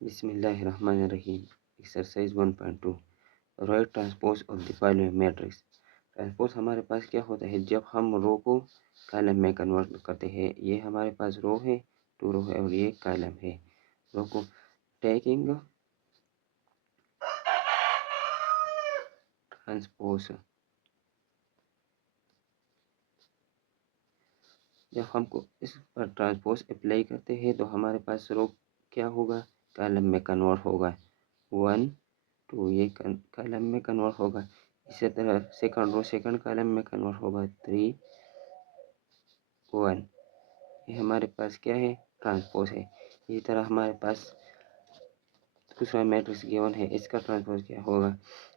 बिस्मिल्लाहिर्रहमानिर्रहीम। Exercise 1.2 right transpose of the following matrix. Transpose हमारे पास क्या होता है जब हम रो को कॉलम में कन्वर्ट करते हैं। ये हमारे पास रो है, टू रो है और ये कॉलम है। रो को टेकिंग ट्रांसपोज, जब हमको इस पर ट्रांसपोज अप्लाई करते हैं तो हमारे पास रो क्या होगा, कॉलम में कन्वर्ट होगा। 1 2 ये कॉलम में कन्वर्ट होगा। इसी तरह सेकंड रो सेकंड कॉलम में कन्वर्ट होगा। 3 1 ये हमारे पास क्या है, ट्रांसपोज है। इसी तरह हमारे पास दूसरा मैट्रिक्स गिवन है, इसका ट्रांसपोज क्या होगा।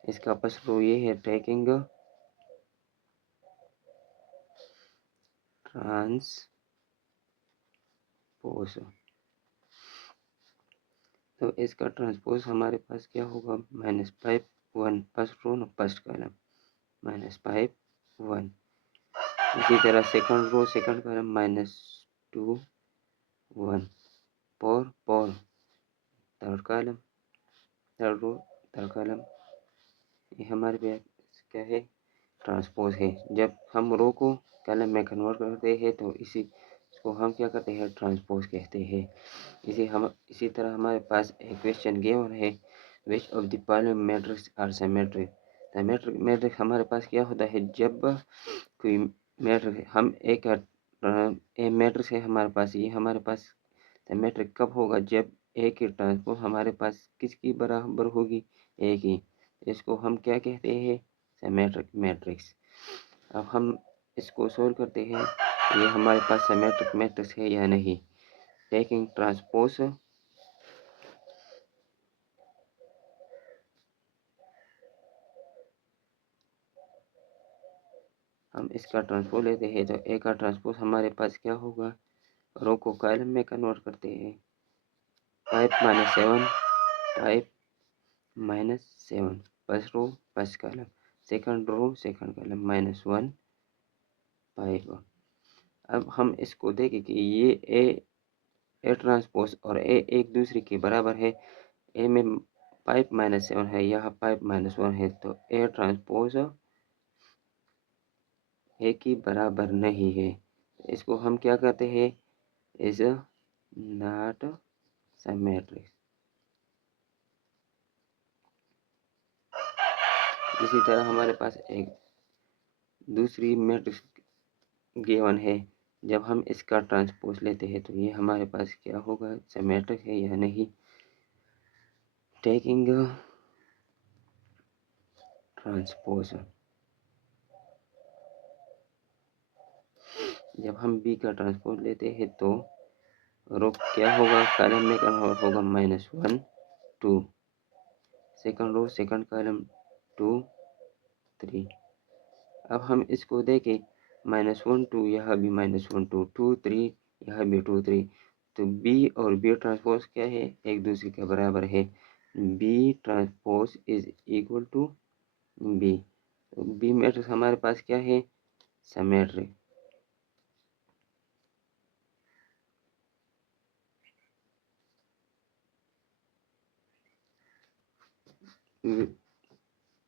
इसका फर्स्ट रो ये है टेकिंग ट्रांसपोज, तो इसका ट्रांसपोज हमारे पास क्या होगा, -5 1 फर्स्ट रो फर्स्ट कॉलम -5 1। इसी तरह second row second column -2 1 4 4 third column third row third column. ये हमारे पास क्या है, ट्रांसपोज है। जब हम रो को कॉलम में कन्वर्ट करते हैं तो इसको हम क्या करते हैं, ट्रांसपोज कहते हैं। इसी तरह हमारे पास एक क्वेश्चन गिवन है, which of the following matrix are symmetric. Symmetric matrix हमारे पास क्या होता है, जब कोई मैट्रिक्स हम एक मैट्रिक्स है हमारे पास, ये हमारे पास सिमेट्रिक कब होगा, जब ए की ट्रांसपोज हमारे पास किसकी बराबर होगी, ए की। इसको हम क्या कहते हैं, सिमेट्रिक मैट्रिक्स। अब हम इसको सोल्व करते हैं, ये हमारे पास सिमेट्रिक मैट्रिक्स है या नहीं। टेकिंग ट्रांसपोज, हम इसका ट्रांसपोज लेते हैं तो ए का ट्रांसपोज हमारे पास क्या होगा, रो को कॉलम में कन्वर्ट करते हैं। 5 - 7 5 -7 first row first column, second row second column -1 5। अब हम इसको देखें कि ये ए ट्रांसपोज और ए एक दूसरे के बराबर है। ए में 5 - 7 है, यहाँ 5 - 1 है, तो ए ट्रांसपोज ए की बराबर नहीं है। इसको हम क्या कहते हैं, इज नॉट सिमेट्रिक। इसी तरह हमारे पास एक दूसरी मैट्रिक्स गिवन है, जब हम इसका ट्रांसपोज लेते हैं तो ये हमारे पास क्या होगा, सिमेट्रिक है या नहीं। टेकिंग ट्रांसपोज, जब हम बी का ट्रांसपोज लेते हैं तो रो क्या होगा, कॉलम में कन्वर्ट होगा -1 2, सेकंड रो सेकंड कॉलम 2 3। अब हम इसको देखें, -1 2 यहाँ भी -1 2 2 3 यहाँ भी 2 3, तो बी और बी ट्रांसपोज क्या है, एक दूसरे के बराबर है। B transpose is equal to B, तो बी मैट्रिक्स हमारे पास क्या है, सिमेट्रिक।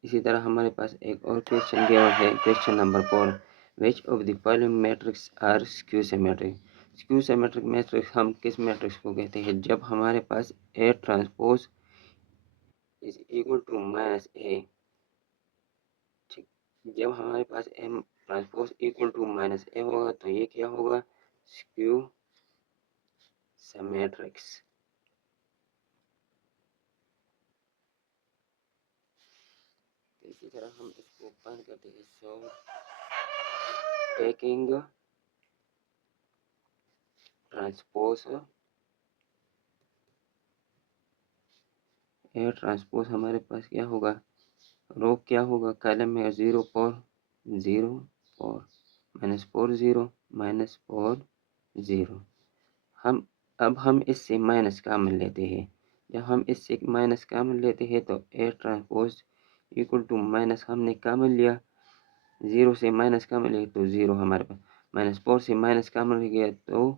इसी तरह हमारे पास एक और क्वेश्चन गिवन है, question number 4, which of the following matrix are skew symmetric. Skew symmetric matrix हम किस मैट्रिक्स को कहते हैं, जब हमारे पास A transpose is equal to -a, ठीक, जब हमारे पास M transpose equal to -a होगा तो ये क्या होगा, स्क्यू सिमेट्रिक्स। इसी तरह हम इसको बंद करते हैं। So taking transpose A transpose हमारे पास क्या होगा, रो क्या होगा, कॉलम में 0 4 0 4 -4 0 -4 0। हम इससे माइनस कॉमन लेते हैं। जब हम इससे माइनस कॉमन लेते हैं तो A transpose equal to minus हमने कॉमन लिया, 0 से माइनस कॉमन लिया तो 0 हमारे पास, -4 से माइनस कॉमन गया तो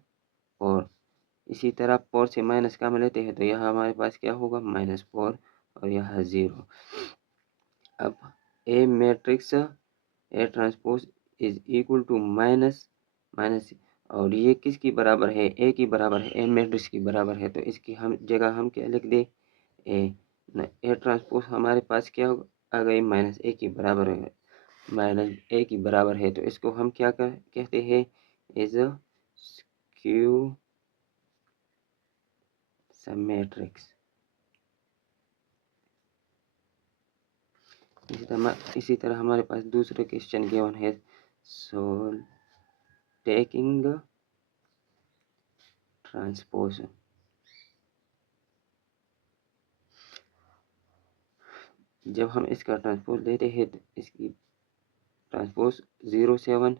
4, इसी तरह 4 से माइनस कॉमन लेते हैं तो यहाँ हमारे पास क्या होगा -4 और यहाँ 0। अब A matrix A transpose is equal to minus minus, और ये किसकी बराबर है, ए की बराबर है, ए मैट्रिक्स की बराबर है, तो इसकी हम जगह हम क्या लिख दे ए। ए ट्रांसपोज हमारे पास क्या आ गई -a की बराबर है, -a की बराबर है, तो इसको हम क्या कहते हैं इज स्क्यू सिमेट्रिक्स। इसी तरह हमारे पास दूसरे क्वेश्चन गिवन है, सोल्व टेकिंग ट्रांसपोज। जब हम इसका ट्रांसपोज लेते हैं तो इसकी ट्रांसपोज 0 7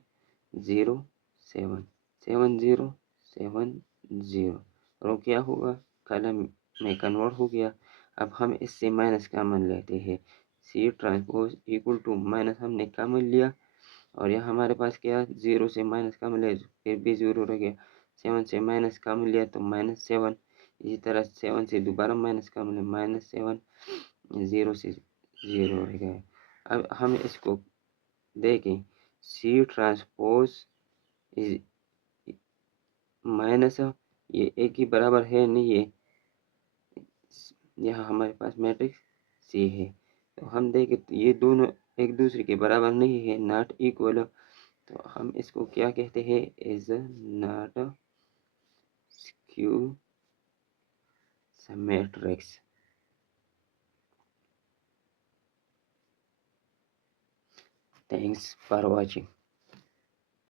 0 7 7 0 7 0, और क्या होगा कॉलम में कन्वर्ट हो गया। अब हम इससे माइनस कॉमन लेते हैं, C transpose equal to minus हमने कॉमन लिया, और यहाँ हमारे पास क्या 0 से माइनस कॉमन लिया फिर भी 0 रह गया, 7 से माइनस कॉमन लिया तो -7, इसी तरह 7 से दोबारा माइनस कॉमन लिया -7, 0 से 0 रह गया। अब हम इसको देखें, सी ट्रांसपोज इज माइनस, ये एक ही बराबर है नहीं, ये यहाँ हमारे पास मैट्रिक्स सी है, तो हम देखें तो ये दोनों एक दूसरे के बराबर नहीं है, नॉट इक्वल, तो हम इसको क्या कहते हैं is not skew symmetrics. Thanks for watching.